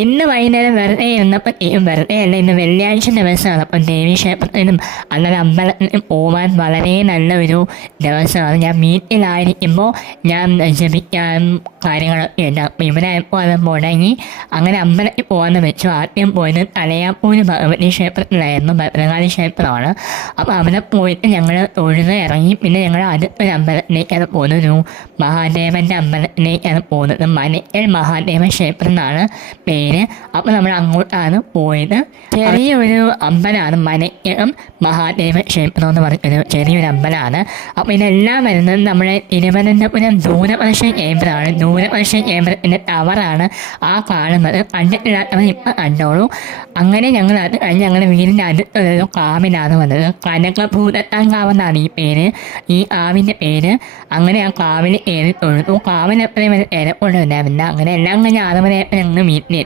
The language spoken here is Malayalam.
ഇന്ന് വൈകുന്നേരം വെറുതെ ഇരുന്നപ്പോഴത്തേക്കും വെറുതെ അല്ല ഇന്ന് വെള്ളിയാഴ്ച ദിവസമാണ്. അപ്പം ദേവീക്ഷേത്രത്തിനും അങ്ങനെ അമ്പലത്തിനും പോകാൻ വളരെ നല്ലൊരു ദിവസമാണ്. ഞാൻ വീട്ടിലായിരിക്കുമ്പോൾ ഞാൻ ജപിക്കാനും കാര്യങ്ങളൊക്കെ ഉണ്ട്. അപ്പം ഇവിടെ ആയപ്പോൾ അത് മുടങ്ങി. അങ്ങനെ അമ്പലത്തിൽ പോകാമെന്ന് വെച്ചു. ആദ്യം പോയത് തലയാപ്പൂര് ഭഗവതി ക്ഷേത്രത്തിലായിരുന്നു. ഭദ്രകാളി ക്ഷേത്രമാണ്. അപ്പോൾ അവിടെ പോയിട്ട് ഞങ്ങൾ തൊഴുത് ഇറങ്ങി. പിന്നെ ഞങ്ങൾ അടുത്തൊരു അമ്പലത്തിലേക്കാണ് പോകുന്നത്. മഹാദേവൻ്റെ അമ്പലത്തിലേക്കാണ് പോകുന്നത്. മനക്കൽ മഹാദേവ ക്ഷേത്രം എന്നാണ് പേര്. അപ്പോൾ നമ്മൾ അങ്ങോട്ടാണ് പോയത്. ചെറിയൊരു അമ്പലമാണ് മനക്കകം മഹാദേവ ക്ഷേത്രം എന്ന് പറഞ്ഞൊരു ചെറിയൊരു അമ്പലമാണ്. അപ്പോൾ ഇതെല്ലാം വരുന്നത് നമ്മുടെ തിരുവനന്തപുരം ദൂരദർശൻ കേന്ദ്രമാണ്. ദൂരദർശൻ കേന്ദ്രത്തിൻ്റെ ടവറാണ് ആ കാണുന്നത്. കണ്ടിട്ടില്ലാത്തവർ ഇപ്പം കണ്ടോളൂ. അങ്ങനെ ഞങ്ങൾ അത് കഴിഞ്ഞ് ഞങ്ങളുടെ വീടിൻ്റെ അടുത്തൊരു കാവിലാണ് വന്നത്. കനകഭൂതത്താങ്കാവെന്നാണ് ഈ പേര്, ഈ കാവിൻ്റെ പേര്. അങ്ങനെ ആ കാവിൽ കയറി തൊഴുതു. കാവിന് എത്രയും ഒരു തിരക്കുണ്ടായിരുന്നില്ല. അങ്ങനെ എല്ലാം കഴിഞ്ഞ് 6 മണിയായപ്പോൾ ഞങ്ങൾ വീട്ടിലെത്തി.